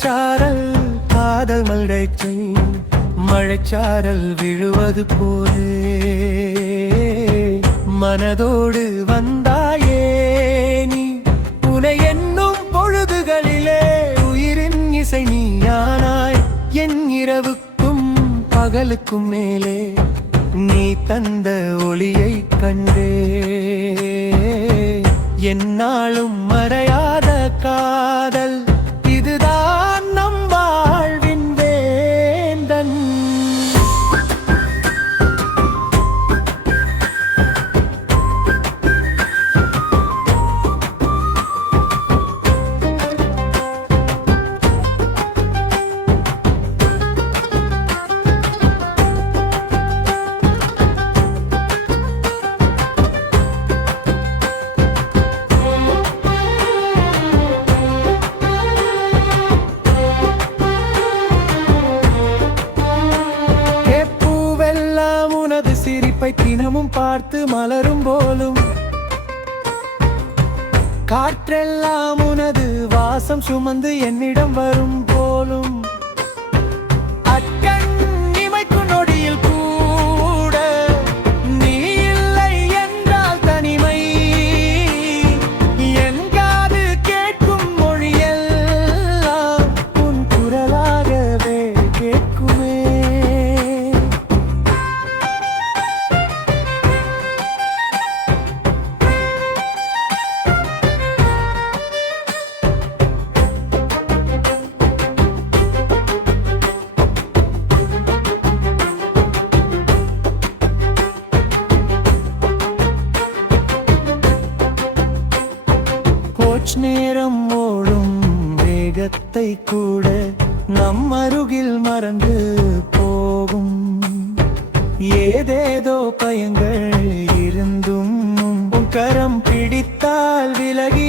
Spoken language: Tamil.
மழைச்சாரல் காதல் மழைச்சை மழைச்சாரல் விழுவது போலே மனதோடு வந்தாயே நீ உனை என்னும் பொழுதுகளிலே உயிரின் இசை நீயானாய் என் இரவுக்கும் பகலுக்கும் மேலே நீ தந்த ஒளியை கண்டே என்னாலும் மறையாத காதல் இதுதான் நம் வாழ்வின் வேந்தன். சிரிப்பை தினமும் பார்த்து மலரும் போலும் காற்றெல்லாம் உனது வாசம் சுமந்து என்னிடம் வரும் போலும் அக்கண் இமைக்கும் நொடியில் கூட நீ இல்லை என்றால் தனிமை என் காது கேட்கும் மொழியெல்லாம் உன் குரலாகவே கேட்குமே. நேரம் ஓடும் வேகத்தை கூட நம் அருகில் மறந்து போகும் ஏதேதோ பயங்கள் இருந்தும் உன் கரம் பிடித்தால் விலகி